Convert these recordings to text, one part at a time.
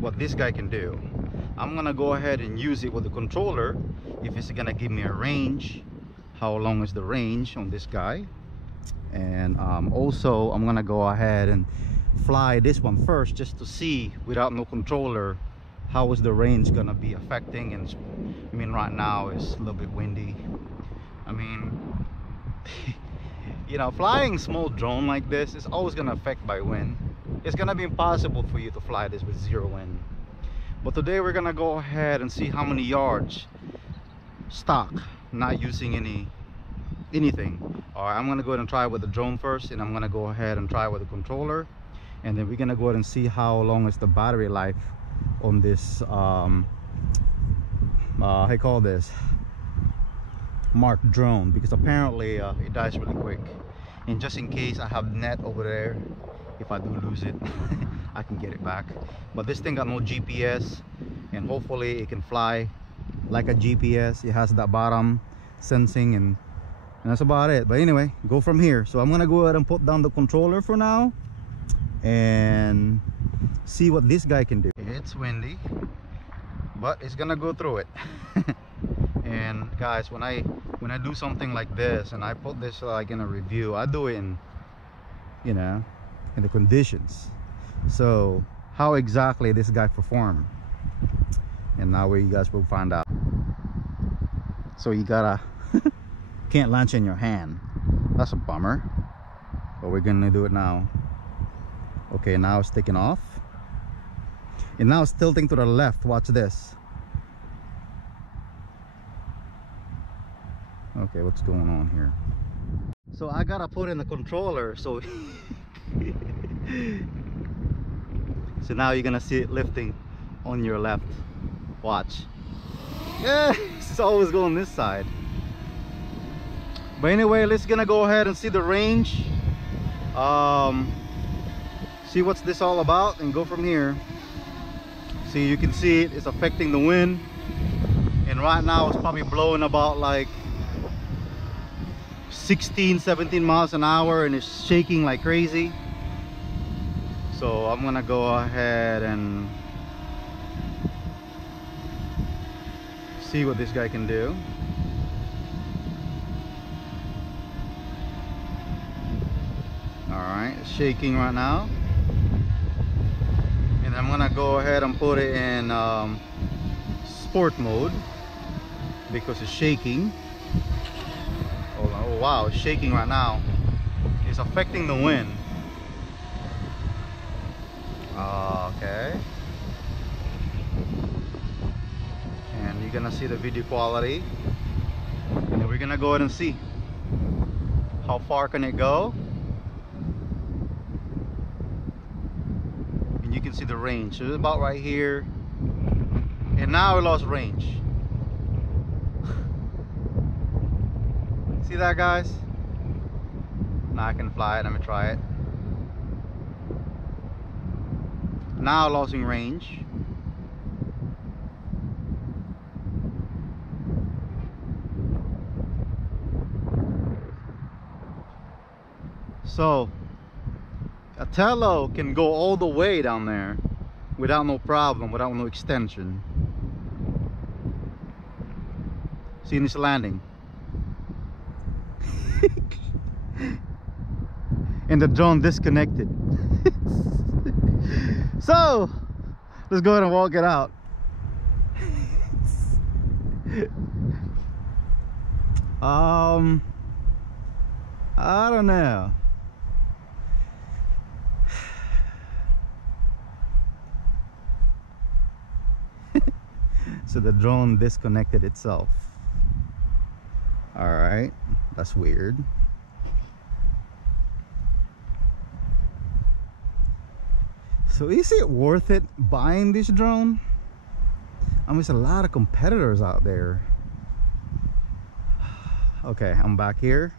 what this guy can do. I'm gonna go ahead and use it with the controller, if it's gonna give me a range, how long is the range on this guy. And also I'm gonna go ahead and fly this one first, just to see without no controller how is the range gonna be affecting. And I mean, right now it's a little bit windy. I mean, you know, flying small drone like this is always gonna affect by wind. It's gonna be impossible for you to fly this with zero wind. But today we're gonna go ahead and see how many yards stock, not using anything. All right, I'm gonna go ahead and try with the drone first, and I'm gonna go ahead and try with the controller, and then we're gonna go ahead and see how long is the battery life on this how you call this Mark drone, because apparently it dies really quick. And just in case I have net over there, if I do lose it I can get it back. But this thing got no GPS, and hopefully it can fly like a GPS. It has that bottom sensing, and that's about it. But anyway, go from here. So I'm gonna go ahead and put down the controller for now and see what this guy can do. It's windy, but it's gonna go through it. And guys, when I do something like this and I put this like in a review, I do it in, you know, in the conditions. So how exactly this guy performed, and now you guys will find out. So you gotta can't launch in your hand. That's a bummer, but we're gonna do it now. Okay, now it's taking off, and now it's tilting to the left. Watch this. Okay, what's going on here? So I gotta put in the controller, so so now you're gonna see it lifting on your left. Watch. Yeah, it's always going this side. But anyway, let's gonna go ahead and see the range, see what's this all about, and go from here. See, you can see it's affecting the wind, and right now it's probably blowing about like 16-17 miles an hour, and it's shaking like crazy. So I'm gonna go ahead and see what this guy can do. Alright, it's shaking right now, and I'm gonna go ahead and put it in sport mode because it's shaking. Oh wow, it's shaking right now. It's affecting the wind. Okay, and you're gonna see the video quality, and then we're gonna go ahead and see how far can it go. And you can see the range. So it's about right here, and now it lost range. See that, guys? Now I can fly it. Let me try it. Now losing range. So a Tello can go all the way down there without no problem, without no extension. See, it's landing. And the drone disconnected. So let's go ahead and walk it out. I don't know. So the drone disconnected itself. All right, that's weird. So is it worth it buying this drone? I mean, there's a lot of competitors out there. Okay, I'm back here.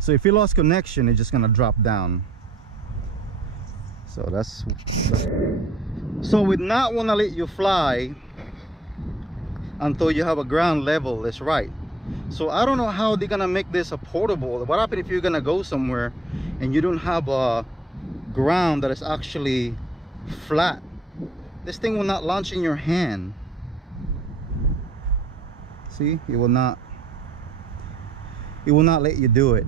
So if you lost connection, it's just gonna drop down. So that's so we not want to let you fly until you have a ground level that's right. So I don't know how they're gonna make this a portable. What happens if you're gonna go somewhere and you don't have a ground that is actually flat. This thing will not launch in your hand. See, it will not let you do it.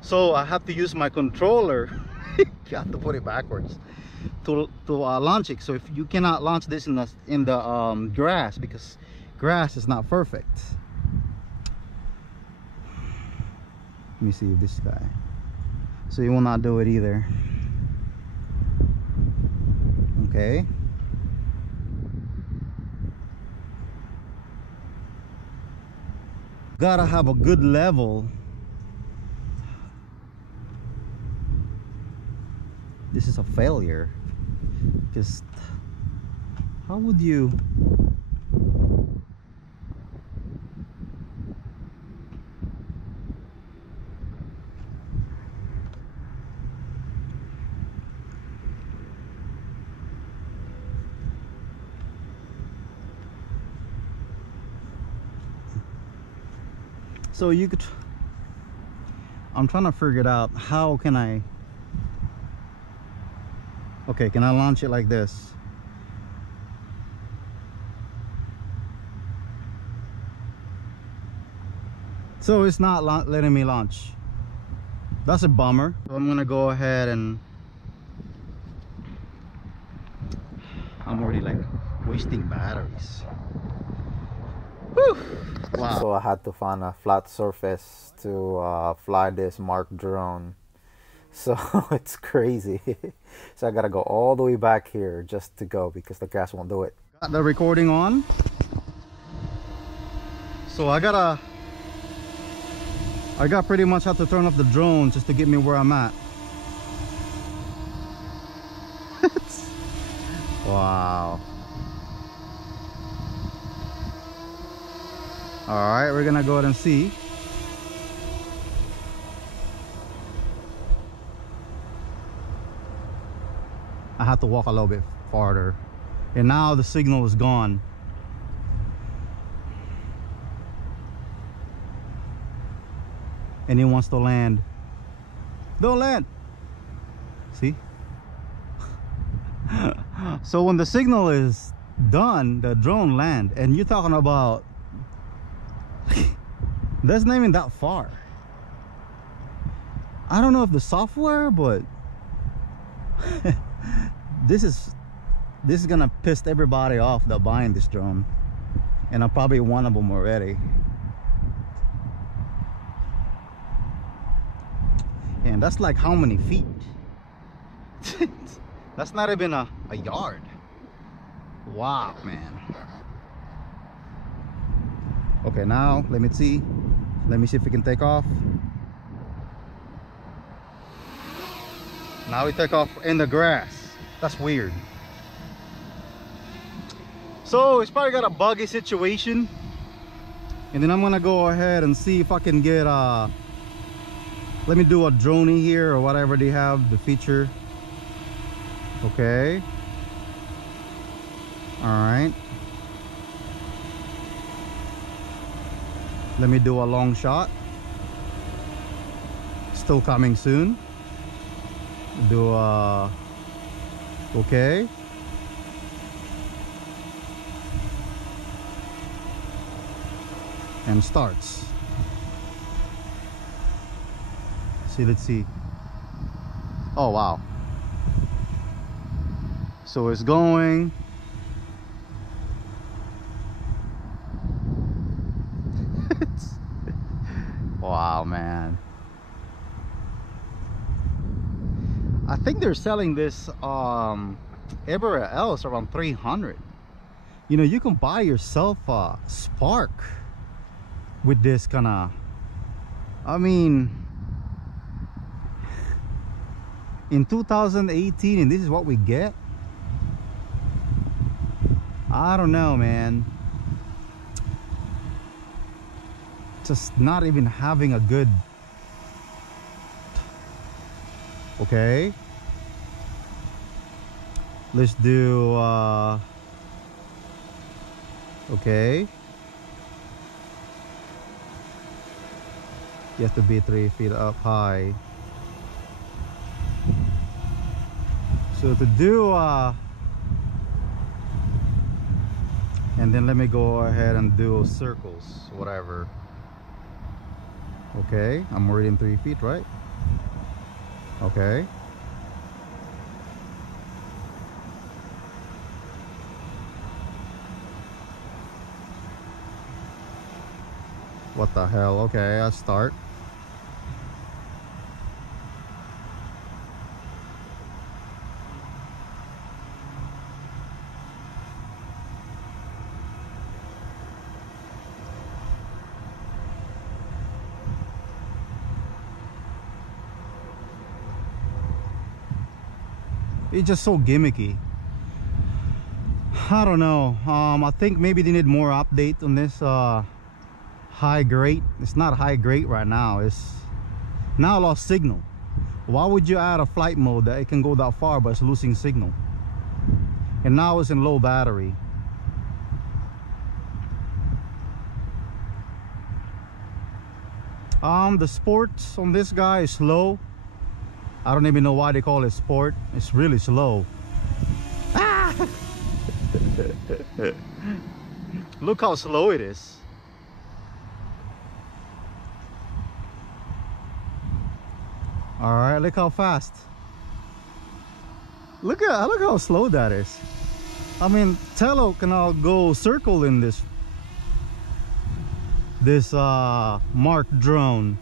So I have to use my controller. You have to put it backwards to launch it. So if you cannot launch this in the grass, because grass is not perfect. Let me see if this guy, so you will not do it either. Okay, gotta have a good level. This is a failure, because how would you? So you could, I'm trying to figure it out. How can I, okay, can I launch it like this? So it's not letting me launch. That's a bummer. So I'm gonna go ahead and I'm already like wasting batteries. Whew. Wow. So I had to find a flat surface to fly this Mark drone. So it's crazy. So I gotta go all the way back here just to go because the gas won't do it. Got the recording on. So I pretty much have to turn off the drone just to get me where I'm at. Wow. All right, we're gonna go ahead and see. I have to walk a little bit farther, and now the signal is gone. And he wants to land. Don't land. See? So when the signal is done, the drone land, and you're talking about that's not even that far. I don't know if the software, but this is gonna piss everybody off that buying this drone, and I'm probably one of them already. And that's like how many feet? That's not even a yard. Wow, man. Okay, now let me see if we can take off. Now we take off in the grass. That's weird. So it's probably got a buggy situation, and then I'm gonna go ahead and see if I can get let me do a drone here or whatever they have, the feature. Okay. All right. Let me do a long shot. Still coming soon. Do okay. And starts. See, let's see. Oh wow. So it's going. Wow, man. I think they're selling this everywhere else around 300. You know, you can buy yourself a Spark with this kind of, I mean, in 2018, and this is what we get. I don't know, man. Just not even having a good, okay, let's do okay, you have to be 3 feet up high. So to do and then let me go ahead and do circles, whatever. Okay, I'm already in 3 feet, right? Okay. What the hell? Okay, I'll start. It's just so gimmicky. I don't know. I think maybe they need more update on this high grade. It's not high grade right now. It's now lost signal. Why would you add a flight mode that it can go that far but it's losing signal? And now it's in low battery. The sports on this guy is slow. I don't even know why they call it sport. It's really slow. Ah! Look how slow it is. All right, look how fast. Look how slow that is. I mean, Tello can now go circle in this Mark drone.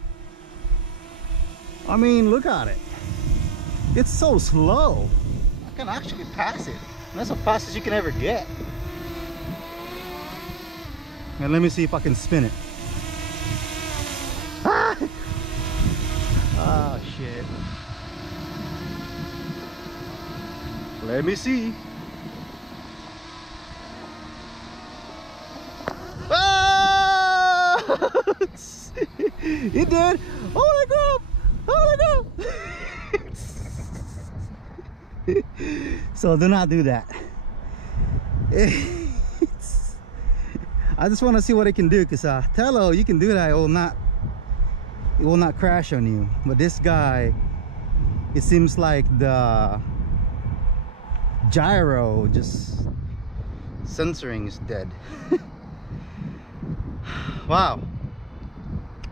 I mean, look at it. It's so slow. I can actually pass it. That's the fastest you can ever get. And let me see if I can spin it. Ah! Oh shit. Let me see. Ah! It did. Oh my god. Oh my god. So do not do that. I just want to see what it can do, because Tello, you can do that, it will not crash on you. But this guy, it seems like the gyro just censoring is dead. Wow.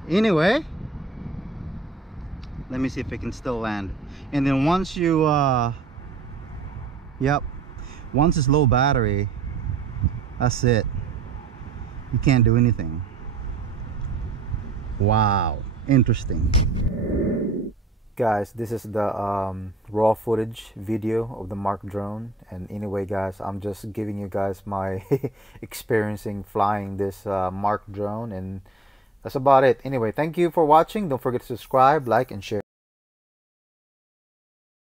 Anyway, let me see if it can still land. And then once you yep, once it's low battery, that's it. You can't do anything. Wow, interesting. Guys, this is the raw footage video of the Mark drone. And anyway guys, I'm just giving you guys my experiencing flying this Mark drone, and that's about it. Anyway, thank you for watching. Don't forget to subscribe, like, and share.